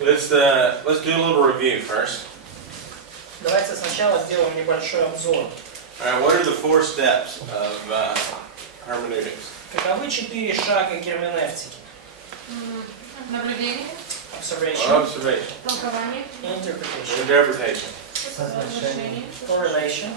Let's do a little review first. Давайте сначала сделаем небольшой обзор. All right, what are the 4 steps of hermeneutics? Каковы 4 шага герменевтики? Наблюдение, Observation, толкование, interpretation, соотношение, correlation,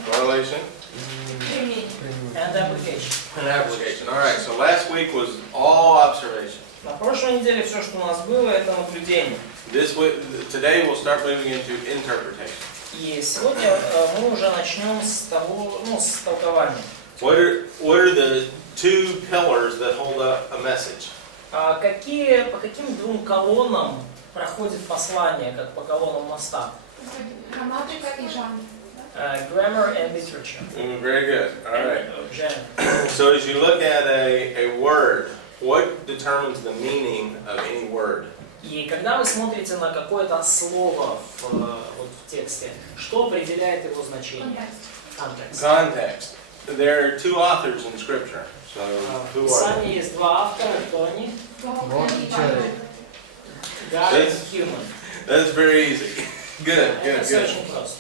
применение. and application. And application. All right, so last week was all observation. На прошлой неделе все, что у нас было, это наблюдение. Today we'll start moving into interpretation. И сегодня мы уже начнем с того, с толкования. What are the 2 pillars that hold up a message? По каким 2 колоннам проходит послание, как по колоннам моста? Грамматика и жанр. Grammar and literature. Very good. All right. Genre. So as you look at a word, what determines the meaning of any word? И когда вы смотрите на какое-то слово в тексте, что определяет его значение? Контекст. Context. There are 2 authors in Scripture. So В who are Писании есть 2 автора, кто они? God and human. they? That's very easy. Good. Это все очень просто.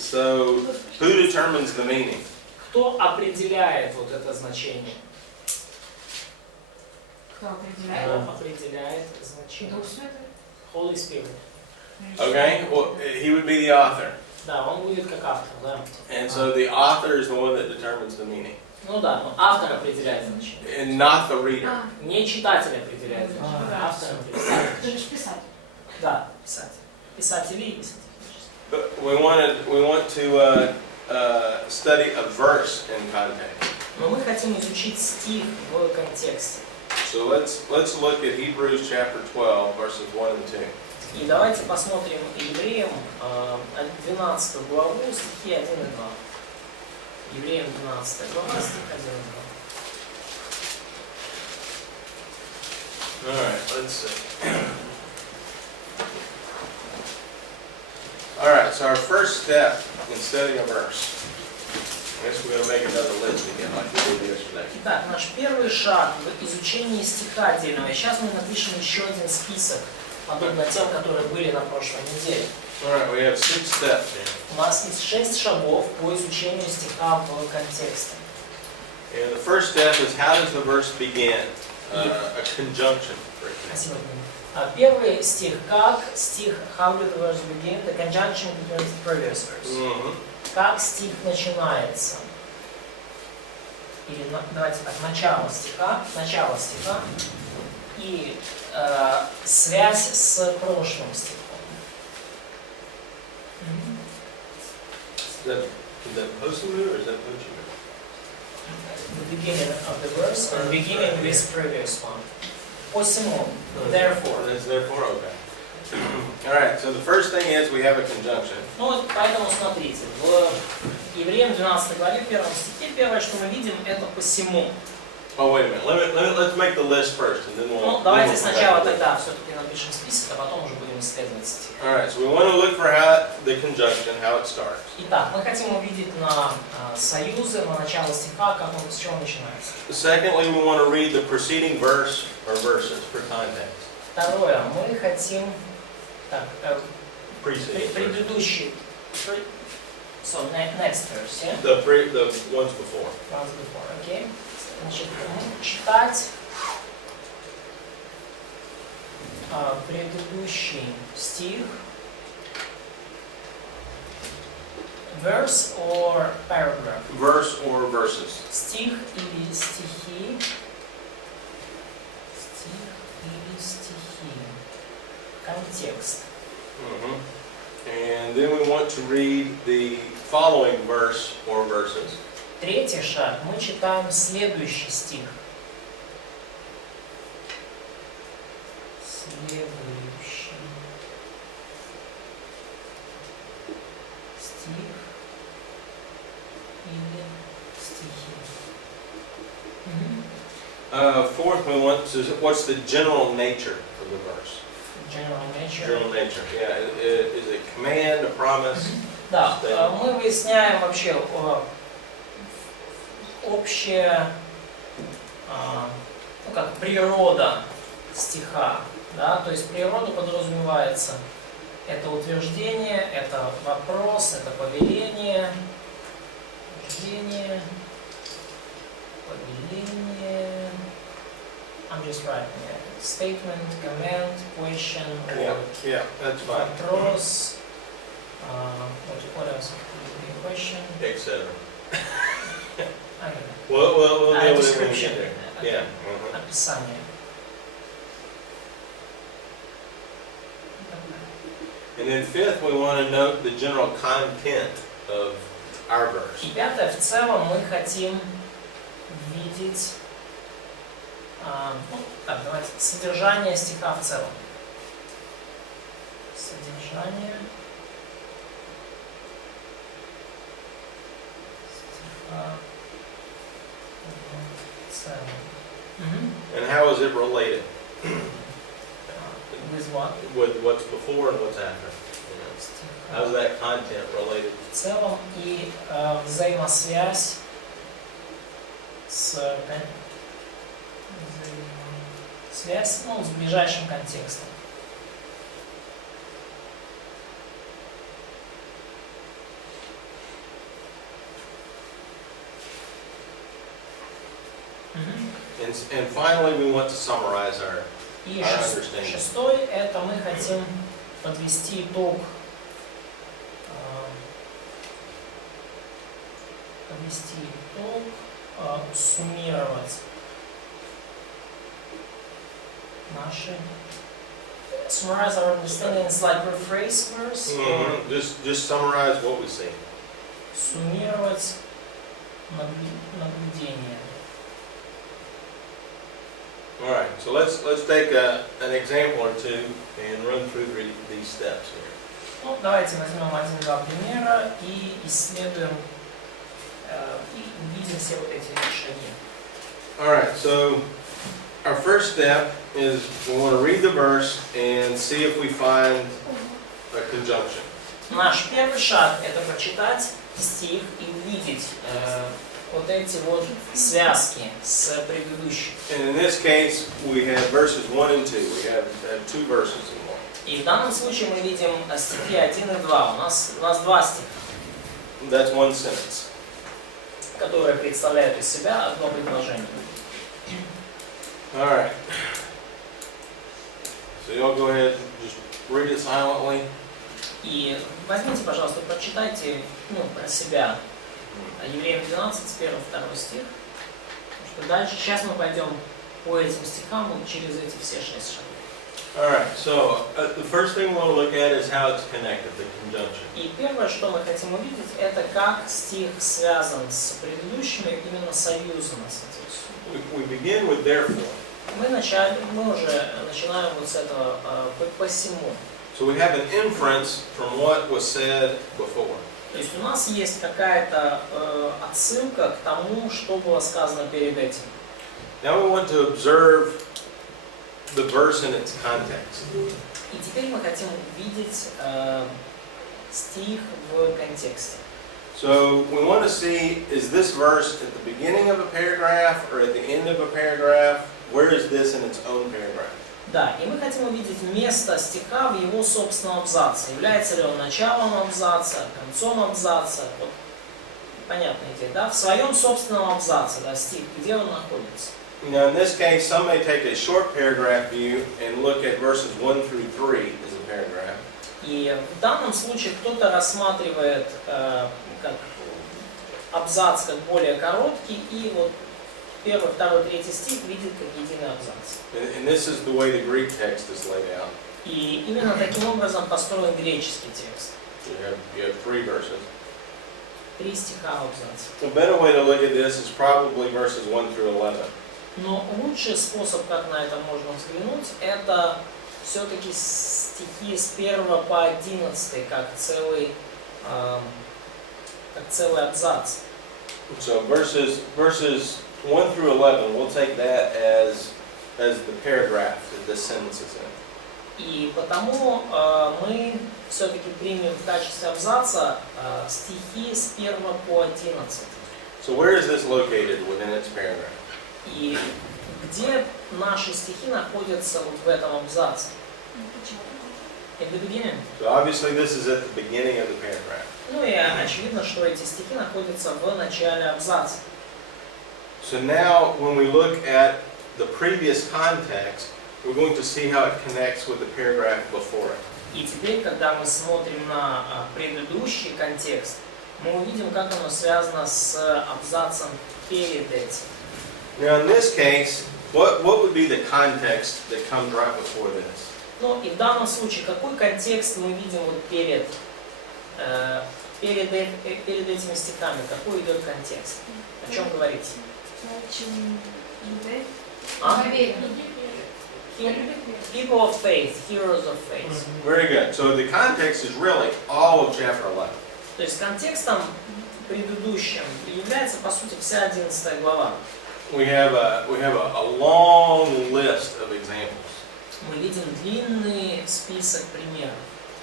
So who determines the meaning? Кто определяет вот это значение? Кто определяет? Кто определяет значение? Дух Святой. Holy Spirit. Okay, well, he would be the author. Да, он будет как автор, да. And so the author is the one that determines the meaning, Ну да, но автор определяет значение. and not the reader. Не читатель определяет значение, Да. автор определяет. Ты же писатель. Да, писатель. Писатели и писатель. But we want to study a verse in context. Но мы хотим изучить стих в контексте. So let's look at Hebrews chapter 12, verses 1 and 2. И давайте посмотрим Евреям 12 главу, стихи 1 и 2. Евреям 12 глава, стих 1 и 2. All right, let's see. All right, so our first step in studying a verse. I guess we're going to make another list again, like we did yesterday. Итак, наш первый шаг в изучении стиха отдельного. Сейчас мы напишем еще один список, подобно тем, которые были на прошлой неделе. All right, we have 6 steps here. У нас есть 6 шагов по изучению стиха в контексте. And the first step is, how does the verse begin? A conjunction, for example. Спасибо. Первый стих, как стих, how did the verse begin? The conjunction between the previous verse. Как стих начинается? Или давайте так, начало стиха и связь с прошлым стихом. Is that postscript or is that postscript? The beginning of the verse and beginning with previous one. Посему, therefore. That's therefore, okay. All right, so the first thing is we have a conjunction. Ну вот, поэтому смотрите, в Евреям 12 главе, в 1 стихе, первое, что мы видим, это посему. Oh, wait a minute. Let's make the list first, and then we'll. Ну, давайте сначала тогда все-таки напишем список, а потом уже будем исследовать стих. All right, so we want to look for the conjunction, how it starts. Итак, мы хотим увидеть на союзы, на начало стиха, как он, с чего начинается. Secondly, we want to read the preceding verse or verses for context. Второе, мы хотим Preceding. предыдущий, so next verse, yeah? The ones before. Once before, okay? Значит, читать предыдущий стих, verse or paragraph? Verse or verses. Стих или стихи. Стих или стихи. Контекст. And then we want to read the following verse or verses. Третий шаг. Мы читаем следующий стих. Следующий стих или стихи. Fourth, we want to, what's the general nature of the verse? General nature. General nature, yeah. Is it command, a promise? Да, мы выясняем вообще общая, ну как природа стиха, Да, то есть природа подразумевается. Это утверждение, это вопрос, это повеление. Утверждение, повеление. I'm just writing it. Statement, command, question, or Yeah, that's fine. вопрос. What else? Question. Etc. I don't know. We'll deal with it when we Description. get there. Yeah. mhm. Описание. And then fifth, we want to note the general content of our verse. И пятое, в целом мы хотим видеть, давайте, содержание стиха в целом. Содержание стиха в целом. And how is it related With what? with what's before and what's after? You know, how's that content related? В целом и взаимосвязь с с ближайшим контекстом. And finally, we want to summarize our И understanding. шестой, это мы хотим подвести итог, суммировать наши. Summarize our understanding is like rephrase verse, or Just summarize what we see. суммировать наблюдение. All right, so let's take an example or two and run through these steps here. Ну, давайте возьмем один-два примера и исследуем, и увидим все вот эти шаги. All right, so our first step is we want to read the verse and see if we find a conjunction. Наш первый шаг – это прочитать стих и увидеть вот эти вот связки с предыдущим. And in this case, we have verses 1 and 2. We have two verses in one. И в данном случае мы видим стихи 1 и 2. У нас два стиха, That's one sentence. которые представляют из себя одно предложение. All right. So y'all go ahead and just read it silently. И возьмите, пожалуйста, прочитайте про себя. Евреям 12, 1-2 стих. Потому что дальше, сейчас мы пойдем по этим стихам, вот через эти все 6 шагов. All right, so the first thing we'll look at is how it's connected, the conjunction. И первое, что мы хотим увидеть, это как стих связан с предыдущими, именно союзом с этим. We begin with therefore. Мы уже начинаем вот с этого посему. So we have an inference from what was said before. То есть у нас есть какая-то отсылка к тому, что было сказано перед этим. Now we want to observe the verse in its context. И теперь мы хотим увидеть стих в контексте. So we want to see, is this verse at the beginning of a paragraph or at the end of a paragraph? Where is this in its own paragraph? Да, и мы хотим увидеть место стиха в его собственном абзаце. Является ли он началом абзаца, концом абзаца? Вот, понятная идея, да? В своем собственном абзаце, да, стих, где он находится. Now in this case, some may take a short paragraph view and look at verses 1 through 3 as a paragraph. И в данном случае кто-то рассматривает как абзац как более короткий, и вот первый, второй, третий стих видит как единый абзац. And this is the way the Greek text is laid out. И именно таким образом построен греческий текст. You have 3 verses. 3 стиха в абзаце. A better way to look at this is probably verses 1 through 11. Но лучший способ, как на это можно взглянуть, это все-таки стихи с 1 по 11, как целый абзац. So verses 1 through 11, we'll take that as the paragraph that this sentence is in. И потому мы все-таки примем в качестве абзаца стихи с 1 по 11. So where is this located within its paragraph? И где наши стихи находятся вот в этом абзаце? In the beginning. So obviously this is at the beginning of the paragraph. Ну и очевидно, что эти стихи находятся в начале абзаца. So now when we look at the previous context, we're going to see how it connects with the paragraph before it. И теперь, когда мы смотрим на предыдущий контекст, мы увидим, как оно связано с абзацем перед этим. Now in this case, what would be the context that comes right before this? Ну и в данном случае, какой контекст мы видим вот перед этими стихами? Какой идет контекст? О чем говорить? А? People of faith, heroes of faith. Very good. So the context is really all of chapter 11. То есть контекстом предыдущим является, по сути, вся 11 глава. We have a long list of examples. Мы видим длинный список примеров.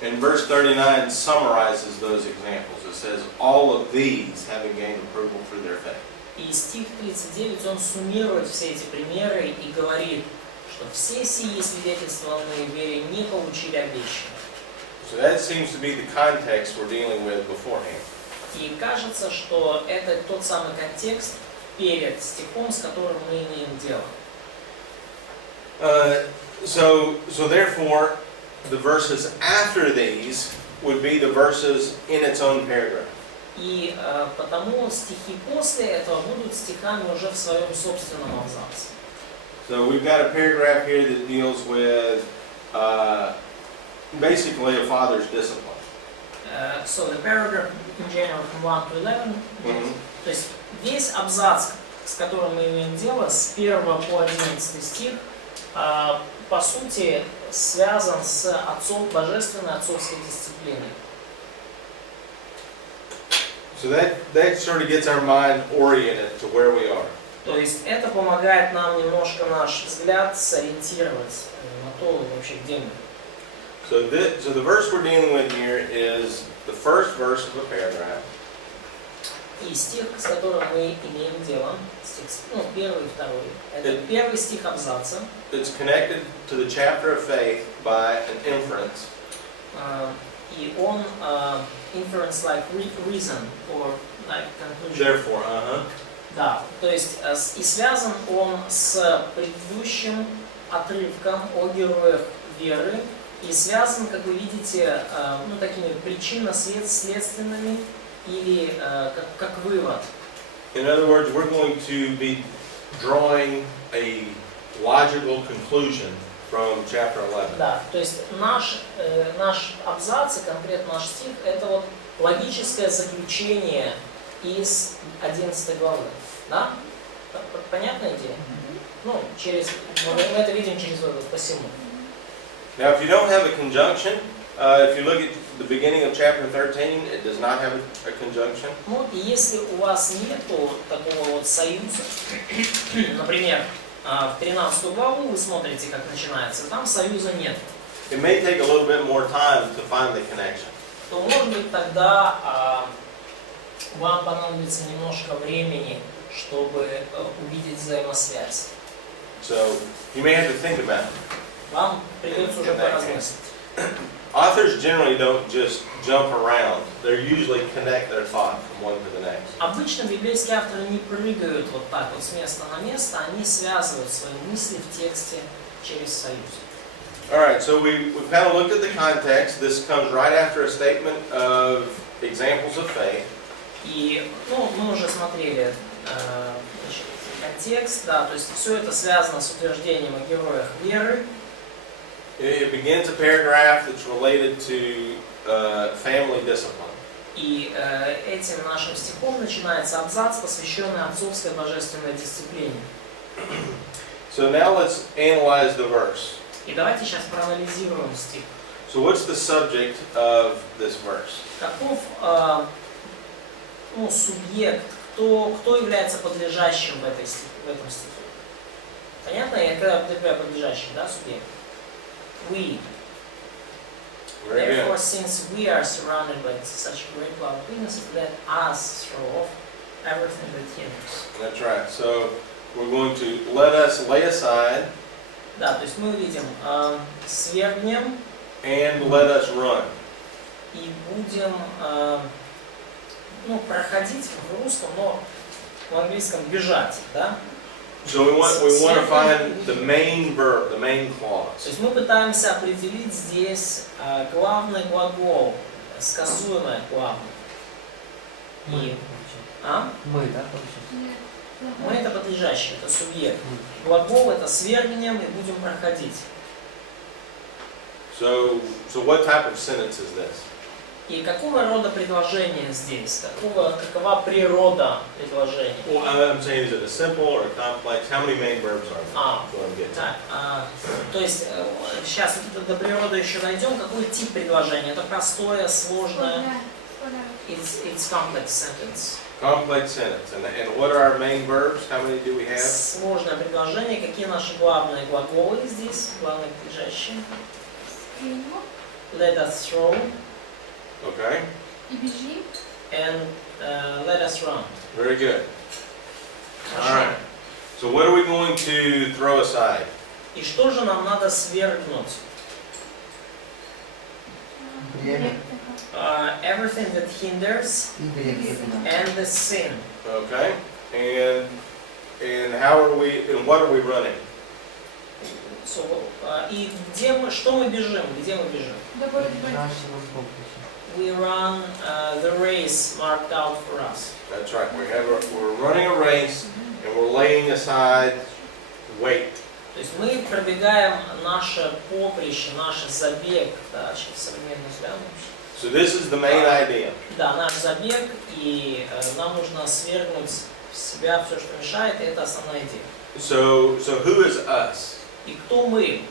And verse 39 summarizes those examples. It says, all of these having gained approval through their faith. И стих 39, он суммирует все эти примеры и говорит, что все сии свидетельствованные вере не получили обещанного. So that seems to be the context we're dealing with beforehand. И кажется, что это тот самый контекст перед стихом, с которым мы имеем дело. So therefore, the verses after these would be the verses in its own paragraph. И потому стихи после этого будут стихами уже в своем собственном абзаце. So we've got a paragraph here that deals with basically a father's discipline. So the paragraph in general from 1 to 11, то есть весь абзац, с которым мы имеем дело, с 1 по 11 стих, по сути, связан с божественной отцовской дисциплиной. So that sort of gets our mind oriented to where we are. То есть это помогает нам немножко наш взгляд сориентировать на то, вообще где мы. So the verse we're dealing with here is the first verse of a paragraph. И стих, с которым мы имеем дело, стих, первый и второй, это первый стих абзаца. It's connected to the chapter of faith by an inference. И он inference like reason or like conclusion. Therefore, Да, то есть и связан он с предыдущим отрывком о героях веры и связан, как вы видите, такими причинно-следственными или как вывод. In other words, we're going to be drawing a logical conclusion from chapter 11. Да, то есть наш абзац и конкретно наш стих это вот логическое заключение из 11 главы. Да? Понятная идея? Мы это видим через вывод, посему. Now, if you don't have a conjunction, if you look at the beginning of chapter 13, it does not have a conjunction. Ну, и если у вас нету такого вот союза, например, в 13 главу вы смотрите, как начинается, там союза нет. It may take a little bit more time to find the connection. То, может быть, тогда вам понадобится немножко времени, чтобы увидеть взаимосвязь. So, you may have to think about it. Вам придется уже поразмыслить. Authors generally don't just jump around. They usually connect their thought from one to the next. Обычно библейские авторы не прыгают вот так вот с места на место, они связывают свои мысли в тексте через союз. All right, so we've kind of looked at the context. This comes right after a statement of examples of faith. И, мы уже смотрели контекст, да, то есть все это связано с утверждением о героях веры. It begins a paragraph that's related to family discipline. И этим нашим стихом начинается абзац, посвященный отцовской божественной дисциплине. So now let's analyze the verse. И давайте сейчас проанализируем стих. So what's the subject of this verse? Каков субъект, кто является подлежащим в этом стихе? Понятно? Я когда употребляю подлежащий, да, субъект? We. Therefore, since we are surrounded by such a great cloud of witnesses, let us throw off everything that hinders. That's right. So we're going to let us lay aside Да, то есть мы видим, свергнем and let us run. и будем проходить в русском, но в английском бежать, да? So we want to find the main verb, the main То clause. есть мы пытаемся определить здесь главный глагол, сказуемое главное. И, Мы, да, получается? Нет. мы это подлежащее, это субъект. Глагол это свергнем и будем проходить. So what type of sentence is this? И какого рода предложение здесь? Какова природа предложения? Well, I'm saying, is it a simple or a complex? How many main verbs are there? А, That's what I'm getting так, at. то есть сейчас до природы еще найдем, какой тип предложения. Это простое, сложное. It's complex sentence. Complex sentence. And what are our main verbs? How many do we have? Сложное предложение. Какие наши главные глаголы здесь? Главные подлежащие. Let us throw Okay. И бежим. and let us run. Very good. All Хорошо. right. So what are we going to throw aside? И что же нам надо свергнуть? Время. Everything that hinders И грех. and the sin. Okay. And how are we? And what are we running? So, и что мы бежим? Где мы бежим? Да будет быть. Нашего поприще. We run the race marked out for us. That's right. We're running a race and we're laying aside weight. То есть мы пробегаем наше поприще, наш забег, да, сейчас современно взглянем. So this is the main idea. Да, наш забег, и нам нужно свергнуть с себя все, что мешает, и это основная идея. So who is us? И кто мы?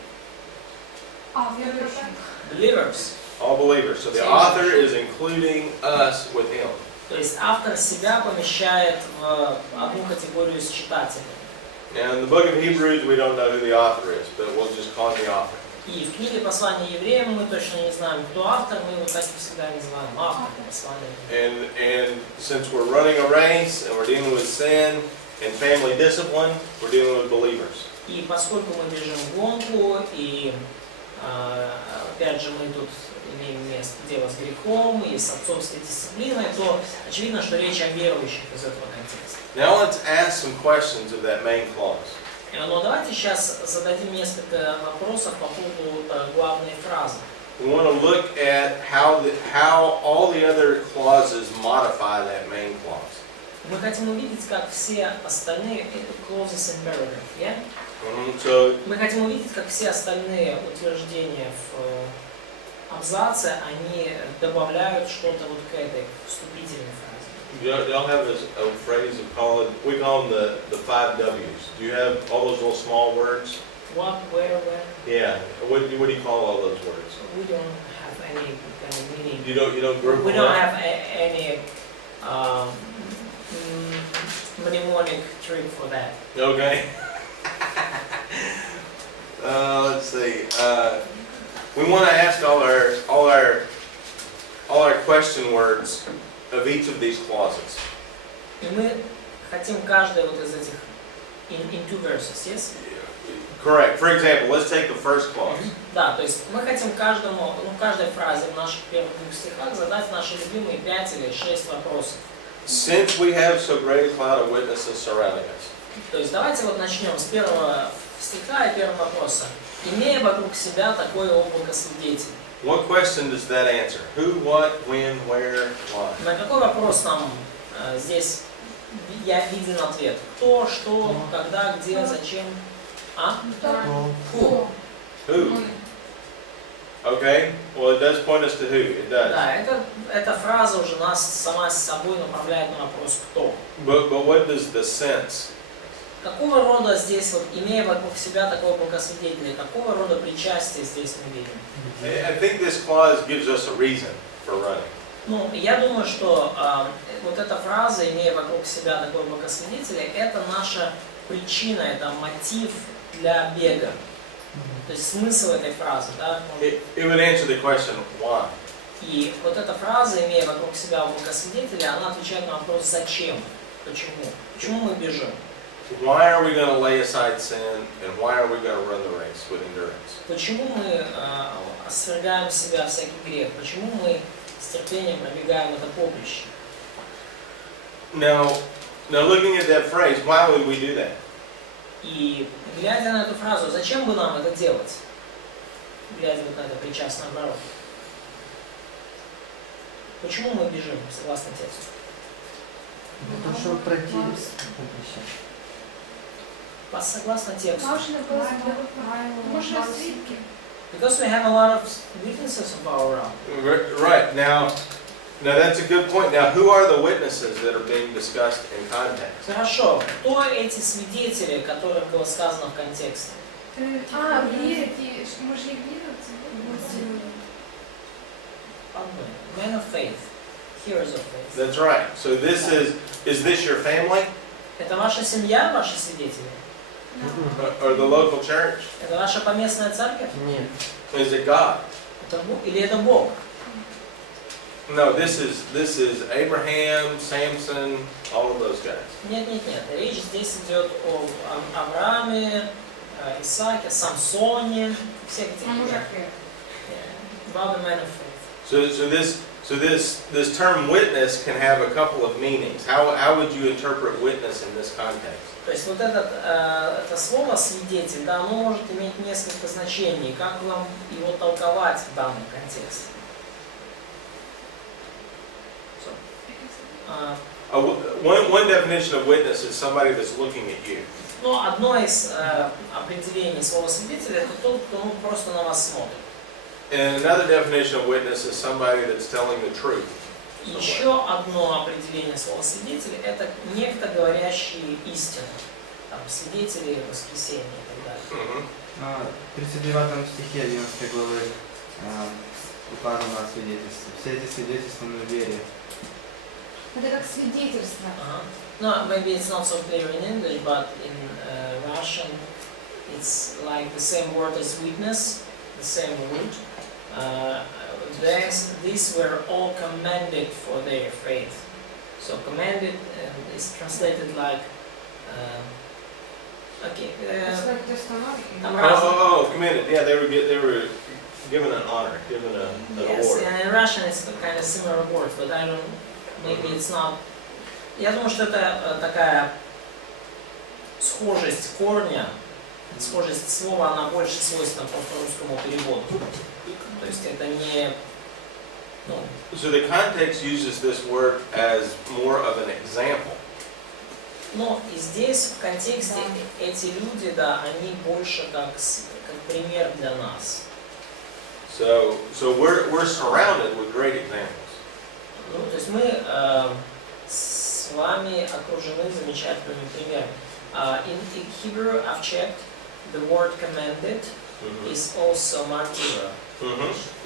Верующие. Believers. All believers. So the author is including us with him. То есть автор себя помещает в одну категорию с читателем. Now in the book of Hebrews we don't know who the author is, but we'll just call him the author. И в книге послания евреям мы точно не знаем, кто автор, мы его так и всегда называем автор послания. And since we're running a race and we're dealing with sin and family discipline, we're dealing with believers. И поскольку мы бежим гонку, и опять же мы тут имеем дело с грехом и с отцовской дисциплиной, то очевидно, что речь о верующих из этого контекста. Now let's ask some questions of that main clause. Но давайте сейчас зададим несколько вопросов по поводу главной фразы. We want to look at how all the other clauses modify that main clause. Мы хотим увидеть, как все остальные clauses in paragraph, yeah? So Мы хотим увидеть, как все остальные утверждения в абзаце, они добавляют что-то вот к этой вступительной фразе. y'all have a phrase of we call them the 5 W's. Do you have all those little small words? What, where, when? Yeah. What do you call all those words? We don't have any kind of meaning. You don't group We them don't up? have any mnemonic trick for that. Okay. Let's see. We want to ask all our question words of each of these clauses. И мы хотим каждый вот из этих in 2 verses, yes? Correct. For example, let's take the first clause. Да, то есть мы хотим каждой фразе в наших первых 2 стихах задать наши любимые 5 или 6 вопросов. Since we have so great a cloud of witnesses surrounding us. То есть давайте вот начнем с первого стиха и первого вопроса. Имея вокруг себя такое облако свидетелей. What question does that answer? Who, what, when, where, why? На какой вопрос нам здесь я виден ответ? Кто, что, когда, где, зачем? Who? Who? Okay. Well, it does point us to who. It does. Да, эта фраза уже нас сама с собой направляет на вопрос «кто?». But what does the sense? Какого рода здесь, вот, имея вокруг себя такого благосвидетеля, какого рода причастие здесь мы видим? I think this clause gives us a reason for running. Ну, я думаю, что вот эта фраза, имея вокруг себя такого благосвидетеля, это наша причина, это мотив для бега. То есть смысл этой фразы, да? It would answer the question, why? И вот эта фраза, имея вокруг себя благосвидетеля, она отвечает на вопрос «зачем?», «почему?». Почему мы бежим? why are we going to lay aside sin and why are we going to run the race with endurance? Почему мы освергаем в себя всякий грех? Почему мы с терпением пробегаем это поприще? Now looking at that phrase, why would we do that? И глядя на эту фразу, зачем бы нам это делать? Глядя вот на это причастный оборот. Почему мы бежим, согласно тексту? Потому что пройти поприще. Согласно тексту. Можно было сделать правильно. Можно свитки. Because we have a lot of witnesses of our own. Right, now that's a good point. Now, who are the witnesses that are being discussed in context? Хорошо. Кто эти свидетели, о которых было сказано в контексте? Верите, мужья верят? Men of faith. Heroes of faith. That's right. So is this your family? Это ваша семья, ваши свидетели? Or the local church? Это ваша поместная церковь? Нет. Is it God? Или это Бог? No, this is Abraham, Samson, all of those guys. Нет. Речь здесь идет о Аврааме, Исааке, Самсоне, всех этих ребят. About the men of faith. So this term witness can have a couple of meanings. How would you interpret witness in this context? То есть вот это слово свидетель, да, оно может иметь несколько значений. Как вам его толковать в данном контексте? One definition of witness is somebody that's looking at you. Ну, одно из определений слова свидетеля это тот, кто просто на вас смотрит. And another definition of witness is somebody that's telling the truth. Еще одно определение слова свидетель это некто, говорящий истину. Там, свидетели воскресения и так далее. В 39 стихе 11 главы указано о свидетельстве. Все эти свидетельства на вере. Это как свидетельство. No, maybe it's not so clear in English, but in Russian it's like the same word as witness, the same root. These were all commended for their faith. So commended is translated like Commended. Yeah, they were given an honor, given an yes, award. and in Russian it's kind of similar word, but I don't. Maybe it's not. Я думаю, что это такая схожесть корня, схожесть слова, она больше свойственна просто русскому переводу. То есть это не. So the context uses this word as more of an example. Но и здесь в контексте эти люди, да, они больше как пример для нас. So we're surrounded with great examples. Ну, то есть мы с вами окружены замечательными примерами. In Hebrew, I've checked, the word commanded is also martyra.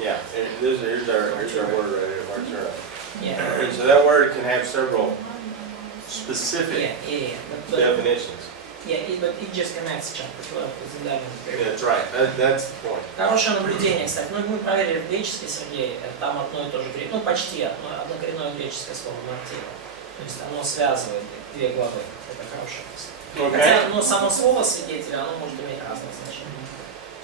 Yeah, here's our word right here, martyra. Yeah. And so that word can have several specific definitions. Yeah, but it just connects chapter 12 with 11. Yeah, that's right. That's the point. Хорошее наблюдение, кстати. Ну, мы проверили в греческой, Сергей, там одно и то же греческое, ну, почти однокоренное греческое слово «мартира». То есть оно связывает две главы. Это хорошее мысль. Хотя, но само слово свидетеля, оно может иметь разные значения.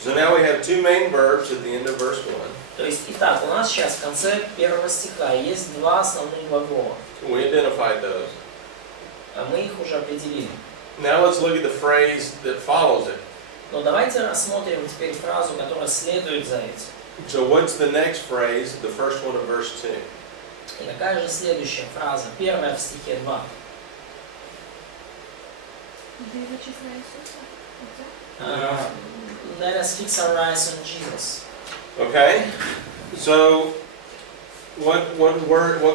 So now we have two main verbs at the end of verse 1. То есть, итак, у нас сейчас в конце первого стиха есть два основных глагола. We identified those. Мы их уже определили. Now let's look at the phrase that follows it. Но давайте рассмотрим теперь фразу, которая следует за этим. So what's the next phrase, the first one of verse 2? И какая же следующая фраза? Первая в стихе 2. Let us fix our eyes on Jesus. Okay. So what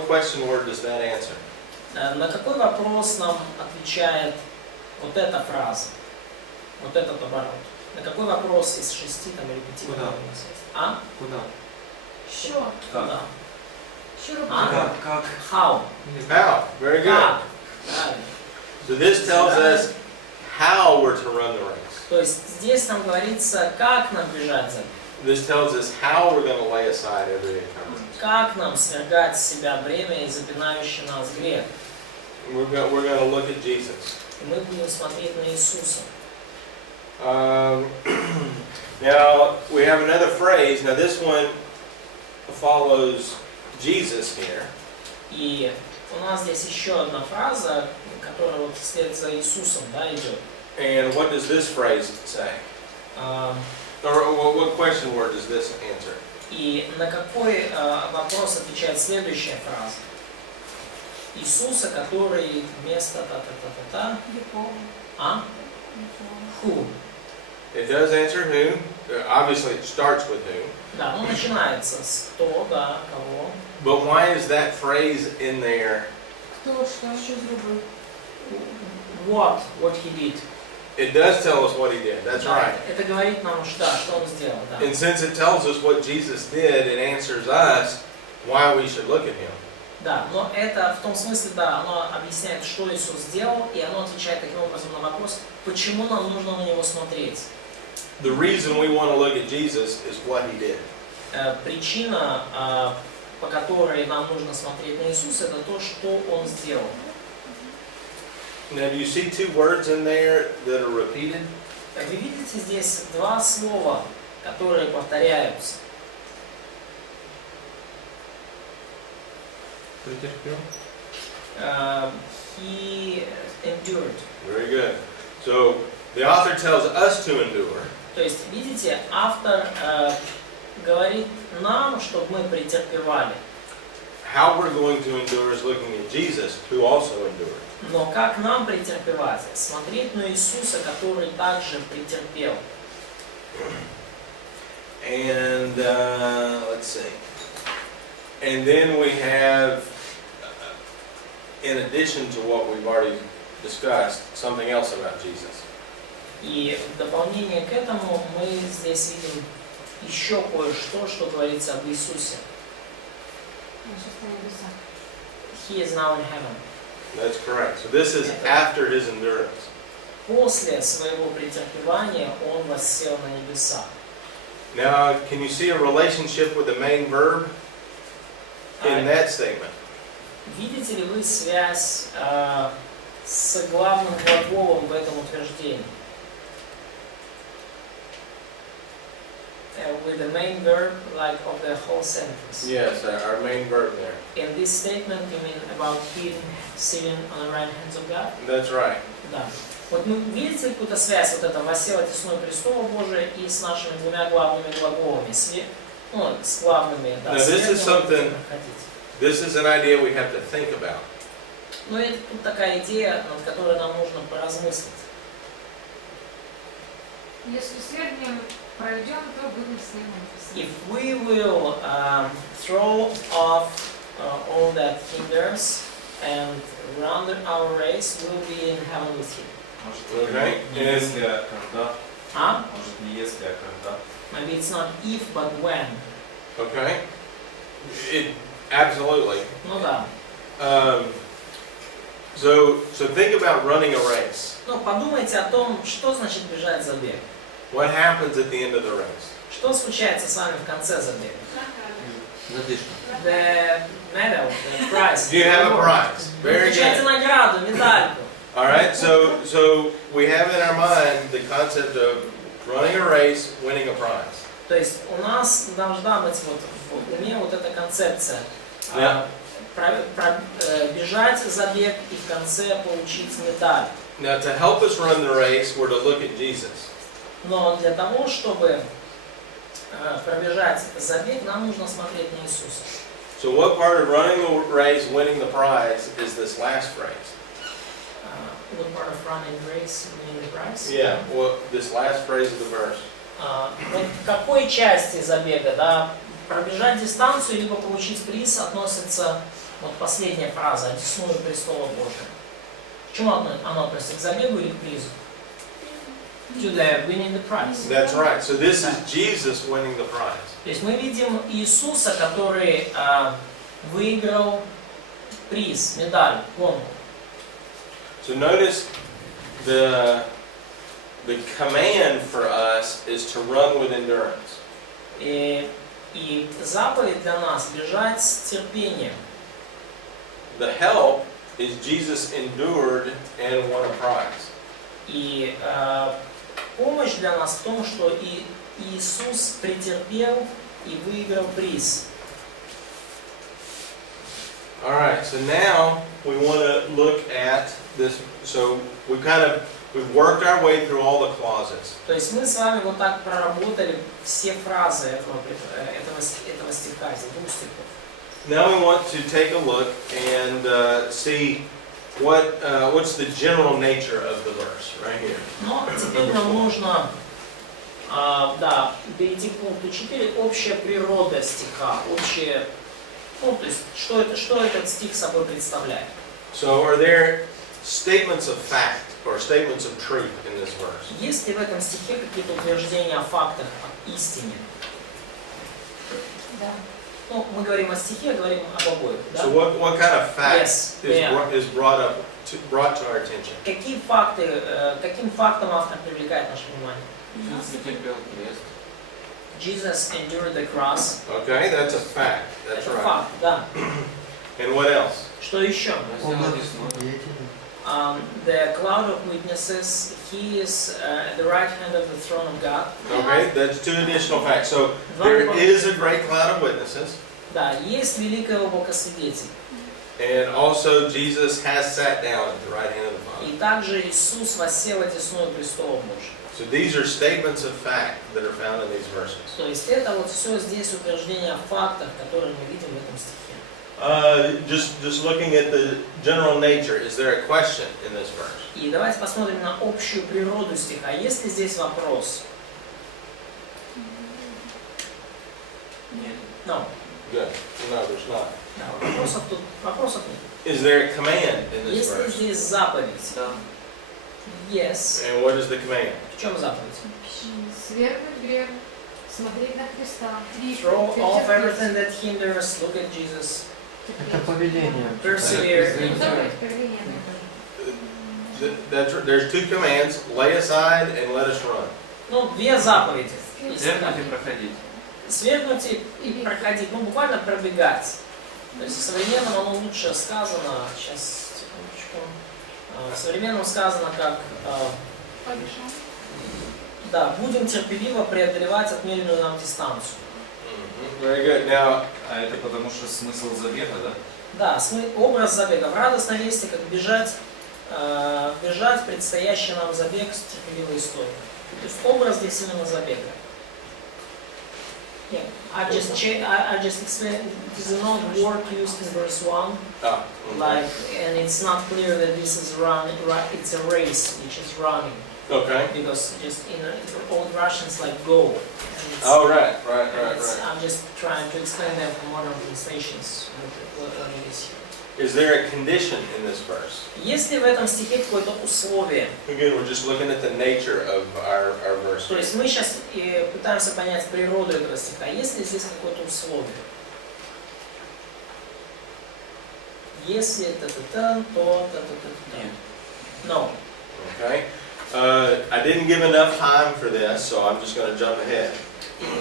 question word does that answer? На какой вопрос нам отвечает вот эта фраза? Вот этот оборот. На какой вопрос из 6 там или 5? Куда? А? Куда? Что? Куда? Как? How? How. Very good. Как? Правильно. So this tells us how we're to run the race. То есть здесь нам говорится, как нам бежать за ним. This tells us how we're going to lay aside every encumbrance. Как нам свергать с себя бремя и запинающий нас грех. We're going to look at Jesus. И мы будем смотреть на Иисуса. Now, we have another phrase. Now, this one follows Jesus here. И у нас здесь еще одна фраза, которая вот вслед за Иисусом, да, идет. And what does this phrase say? Or what question word does this answer? И на какой вопрос отвечает следующая фраза? Иисуса, который вместо та-та-та-та-та. А? Who? It does answer who. Obviously, it starts with who. Да, ну начинается с кто, да, кого. But why is that phrase in there? Кто что сделал? What he did. It does tell us what he did. That's Да, right. это говорит нам, что, да, что он сделал. Да. And since it tells us what Jesus did, it answers us why we should look at him. Да, но это в том смысле, да, оно объясняет, что Иисус сделал, и оно отвечает таким образом на вопрос, почему нам нужно на него смотреть. The reason we want to look at Jesus is what he did. Причина, по которой нам нужно смотреть на Иисуса, это то, что он сделал. Now, do you see two words in there that are repeated? Вы видите здесь два слова, которые повторяются. Претерпел. He endured. Very good. So, the author tells us to endure. То есть, видите, автор говорит нам, чтобы мы претерпевали. How we're going to endure is looking at Jesus, who also endured. Но как нам претерпевать? Смотреть на Иисуса, который также претерпел. And let's see. And then we have, in addition to what we've already discussed, something else about Jesus. И в дополнение к этому мы здесь видим еще кое-что, что говорится об Иисусе. He is now in heaven. That's correct. So this is after his endurance. После своего претерпевания он воссел на небеса. Now, can you see a relationship with the main verb in that statement? Видите ли вы связь с главным глаголом в этом утверждении? With the main verb, like of the whole sentence. Yes, our main verb there. In this statement, you mean about him sitting on the right hand of God? That's right. Да. Вот вы видите какую-то связь вот это «воссел одесную престола Божия» и с нашими двумя главными глаголами, с главными, да, Now, this is something- находить. This is an idea we have to think about. Но это тут такая идея, над которой нам нужно поразмыслить. Если средним пройдем, то будем с ним написаны. If we will throw off all that hinders and run our race, we'll be in heaven with him. Может, Okay. не если, а когда? А? Может, не если, а когда? Maybe it's not if, but when. Okay? Absolutely. Ну да. So think about running a race. Ну подумайте о том, что значит бежать забег. What happens at the end of the race? Что случается с вами в конце забега? Задышка. The medal, the prize. You have a prize. Вы Very получаете good. награду, медальку. All right. So we have in our mind the concept of running a race, winning a prize. То есть у нас должна быть вот в уме вот эта концепция. Yeah. Бежать забег и в конце получить медаль. Now, to help us run the race, we're to look at Jesus. Но для того, чтобы пробежать забег, нам нужно смотреть на Иисуса. So what part of running the race, winning the prize, is this last phrase? What part of running race, winning the prize? Yeah. Well, this last phrase of the verse. Вот к какой части забега, да, пробежать дистанцию либо получить приз относится вот последняя фраза, одесную престола Божия. К чему оно относится? К забегу или к призу? To the winning the prize. That's right. So this is Jesus winning the prize. То есть мы видим Иисуса, который выиграл приз, медаль, гонку. So notice the command for us is to run with endurance. И заповедь для нас бежать с терпением. The help is Jesus endured and won a prize. И помощь для нас в том, что и Иисус претерпел и выиграл приз. All right, so now we want to look at this. So we've worked our way through all the clauses. То есть мы с вами вот так проработали все фразы этого стиха, этих двух стихов. Now we want to take a look and see what's the general nature of the verse right here. Но теперь нам нужно перейти к пункту 4. Общая природа стиха, то есть что этот стих собой представляет. So are there statements of fact or statements of truth in this verse? Есть ли в этом стихе какие-то утверждения о фактах, об истине? Да. Ну, мы говорим о стихе, говорим об обоих, да? So what kind of fact Yes, yeah. is brought to our attention? Каким фактом автор привлекает наше внимание? Jesus endured the cross. Okay, that's a fact. That's Это right. факт, да. And what else? Что еще? Облако свидетелей. The cloud of witnesses, he is at the right hand of the throne of God. Okay, that's two additional facts. So there is a great cloud of witnesses, Да, есть великое облако свидетелей. and also Jesus has sat down at the right hand of the Father. И также Иисус воссел одесную престола Божия. So these are statements of fact that are found in these verses. То есть это вот все здесь утверждение о фактах, которые мы видим в этом стихе. Just looking at the general nature, is there a question in this verse? И давайте посмотрим на общую природу стиха. Есть ли здесь вопрос? Нет. No. Good. No, there's not. Да, вопросов нет. Is there a command in this Есть ли verse? здесь заповедь? Да. Yes. And what is the command? В чем заповедь? Свергнуть грех, смотреть на Христа. Throw off everything that hinders, look at Jesus, Это повеление. persevere in Давай, faith. повеление. There's two commands: lay aside and let us run. Ну, две заповеди. Если так. Свергнуть и проходить. Свергнуть и проходить, ну буквально пробегать. То есть в современном оно лучше сказано, сейчас, секундочку, в современном сказано как, Побежал. да, будем терпеливо преодолевать отмеренную нам дистанцию. Very good. Now, А это потому что смысл забега, да? Да, образ забега. В радостной вести, как бежать предстоящий нам забег с терпеливой историей. То есть образ здесь именно забега. Yeah, I just explained, it is not word used in verse 1, like, and it's not clear that this is it's a race which is running, okay. because just in old Russian it's like go. And it's, Oh, right. I'm just trying to explain that from modern translations, what it is here. Is there a condition in this verse? Есть ли в этом стихе какое-то условие? Again, we're just looking at the nature of our verse. То есть мы сейчас пытаемся понять природу этого стиха. Есть ли здесь какое-то условие? Если та-та-та, то та-та-та-та. No. Okay. I didn't give enough time for this, so I'm just going to jump ahead.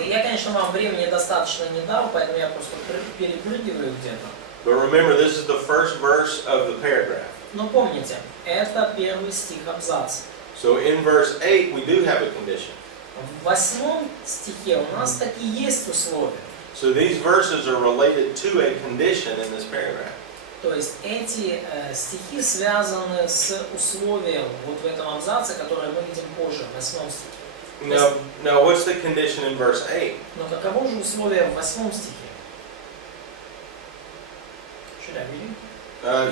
Я, конечно, вам времени достаточно не дал, поэтому я просто перепрыгиваю где-то. But remember, this is the first verse of the paragraph. Но помните, это первый стих абзаца. So in verse 8, we do have a condition. В 8 стихе у нас таки есть условия. So these verses are related to a condition in this paragraph. То есть эти стихи связаны с условием вот в этом абзаце, которое мы видим позже, в 8 стихе. Now, what's the condition in verse 8? Но каково же условие в 8 стихе? Should I read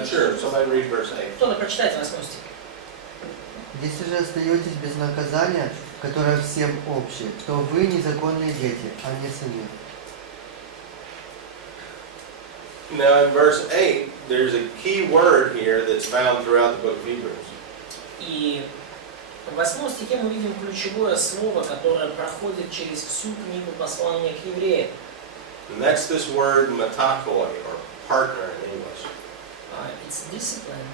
it? Sure, somebody read verse 8. Кто-то прочитайте 8 стих. Если же остаетесь без наказания, которое всем общее, то вы незаконные дети, а не сыны. Now in verse 8, there's a key word here that's found throughout the book of Hebrews. И в 8 стихе мы видим ключевое слово, которое проходит через всю книгу послания к евреям. And that's this word metakoi, or partner in English. It's discipline.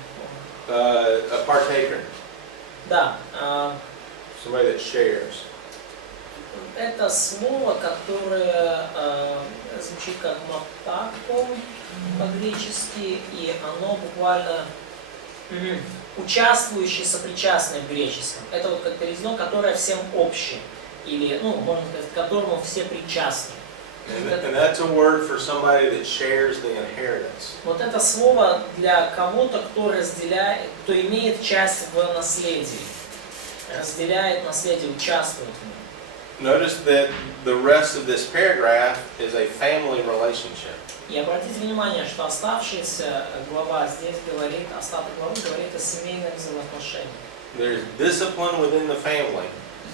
A partaker, Да, somebody that shares. это слово, которое звучит как матако по-гречески, и оно буквально Участвующий, сопричастный в греческом. Это вот как переведено, которое всем общее. Или, можно сказать, к которому все причастны. And that's a word for somebody that shares the inheritance. Вот это слово для кого-то, кто разделяет, кто имеет часть в наследии. Разделяет наследие, участвует в нем. Notice that the rest of this paragraph is a family relationship. И обратите внимание, что оставшаяся глава здесь говорит, остаток главы говорит о семейных взаимоотношениях. There's discipline within the family.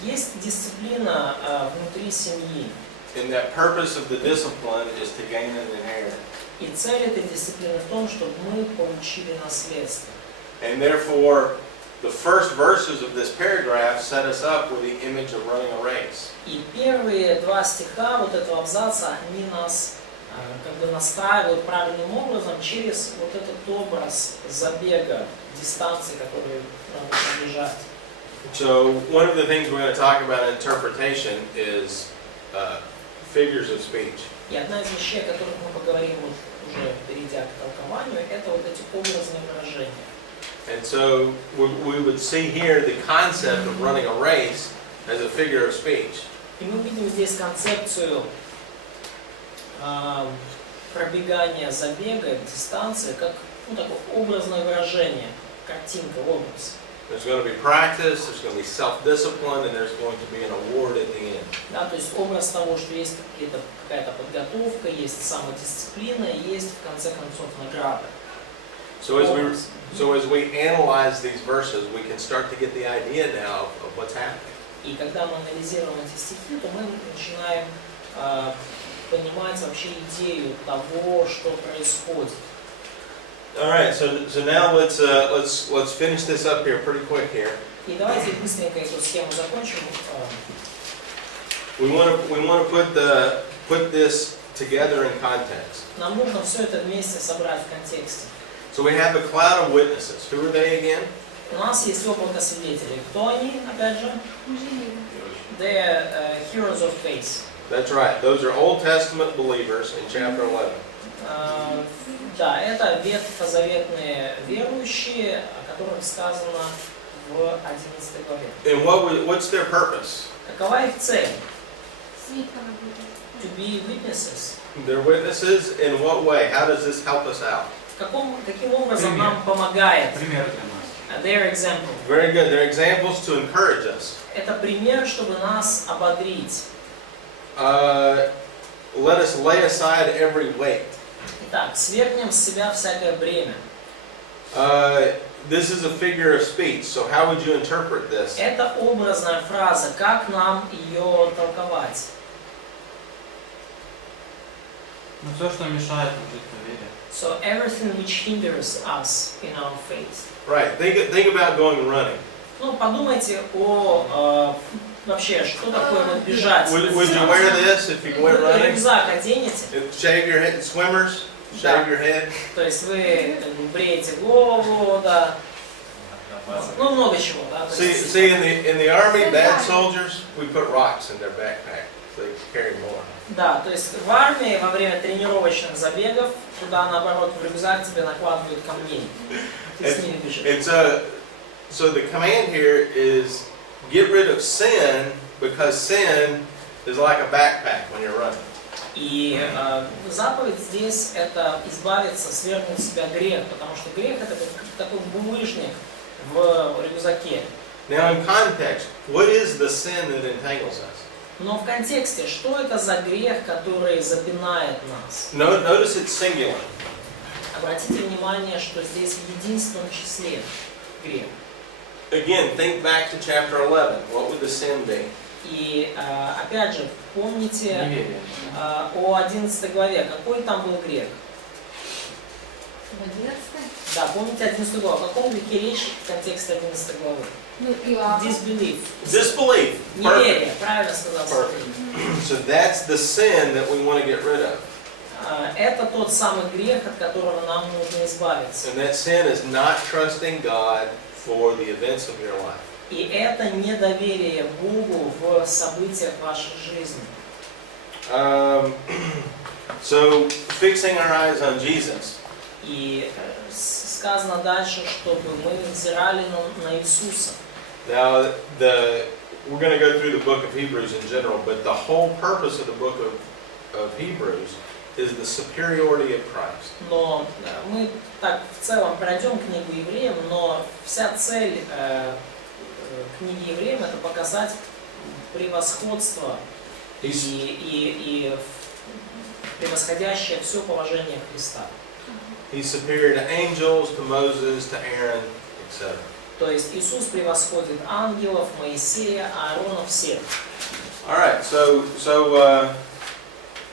Есть дисциплина внутри семьи. And that purpose of the discipline is to gain an inheritance. И цель этой дисциплины в том, чтобы мы получили наследство. And therefore, the first verses of this paragraph set us up with the image of running a race. И первые два стиха вот этого абзаца, они нас как бы настраивают правильным образом через вот этот образ забега, дистанции, которую надо пробежать. So one of the things we're going to talk about in interpretation is figures of speech. И одна из вещей, о которых мы поговорим вот уже перейдя к толкованию, это вот эти образные выражения. And so we would see here the concept of running a race as a figure of speech. И мы видим здесь концепцию пробегания забега, дистанции, как такое образное выражение, картинка, образ. There's going to be practice, there's going to be self-discipline, and there's going to be an award at the end. Да, то есть образ того, что есть какая-то подготовка, есть самодисциплина, и есть в конце концов награда. So as we analyze these verses, we can start to get the idea now of what's happening. И когда мы анализируем эти стихи, то мы начинаем понимать вообще идею того, что происходит. All right, so now let's finish this up here pretty quick here. И давайте быстренько эту схему закончим. We want to put this together in context. Нам нужно все это вместе собрать в контексте. So we have a cloud of witnesses. Who are they again? У нас есть облако свидетелей. Кто они, опять же? Мужчины. They are heroes of faith. That's right. Those are Old Testament believers in chapter 11. Да, это ветхозаветные верующие, о которых сказано в 11 главе. And what's their purpose? Какова их цель? Свитками быть. To be witnesses. They're witnesses in what way? How does this help us out? Каким образом нам помогает? Пример для нас. Their example. Very good. They're examples to encourage us. Это пример, чтобы нас ободрить. Let us lay aside every weight. Итак, свергнем с себя всякое бремя. This is a figure of speech, so how would you interpret this? Это образная фраза. Как нам ее толковать? Все, что мешает нам жить по вере. So everything which hinders us in our faith. Right. Think about going running. Подумайте о вообще, что такое вот бежать. Would you wear this if you went running? Рюкзак оденете, Shave your head. Swimmers, shave your head. то есть вы бреете голову, да. Много чего, да. See, in the army, bad soldiers, we put rocks in their backpack, so they carry more. Да, то есть в армии во время тренировочных забегов туда наоборот в рюкзак тебе накладывают камней. Ты с ними бежишь. And so the command here is get rid of sin, because sin is like a backpack when you're running. И заповедь здесь это избавиться, свергнуть с себя грех, потому что грех это как такой булыжник в рюкзаке. Now in context, what is the sin that entangles us? Но в контексте, что это за грех, который запинает нас? Notice it's singular. Обратите внимание, что здесь в единственном числе грех. Again, think back to chapter 11. What would the sin be? И опять же, помните Неверие. о 11 главе, какой там был грех? В 11. Да, помните 11 главу. О каком грехе речь в контексте 11 главы? Disbelief. Disbelief. Неверие, правильно сказал. Perfect. So that's the sin that we want to get rid of. Это тот самый грех, от которого нам нужно избавиться. And that sin is not trusting God for the events of your life. И это недоверие Богу в событиях вашей жизни. So fixing our eyes on Jesus. И сказано дальше, чтобы мы взирали на Иисуса. Now, we're going to go through the book of Hebrews in general, but the whole purpose of the book of Hebrews is the superiority of Christ. Но мы так в целом пройдем книгу Евреям, но вся цель книги Евреям это показать превосходство и превосходящее все положение Христа. He's superior to angels, to Moses, to Aaron, etc. То есть Иисус превосходит ангелов, Моисея, Аарона, всех. All right, so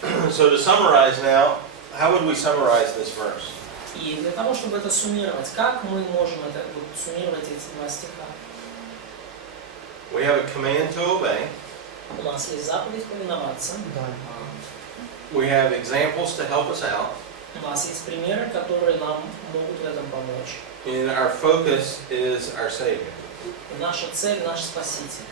to summarize now, how would we summarize this verse? И для того, чтобы это суммировать, как мы можем это суммировать эти два стиха? We have a command to obey. У нас есть заповедь повиноваться. Да. We have examples to help us out. У нас есть примеры, которые нам могут в этом помочь. And our focus is our Savior. И наша цель, наш Спаситель.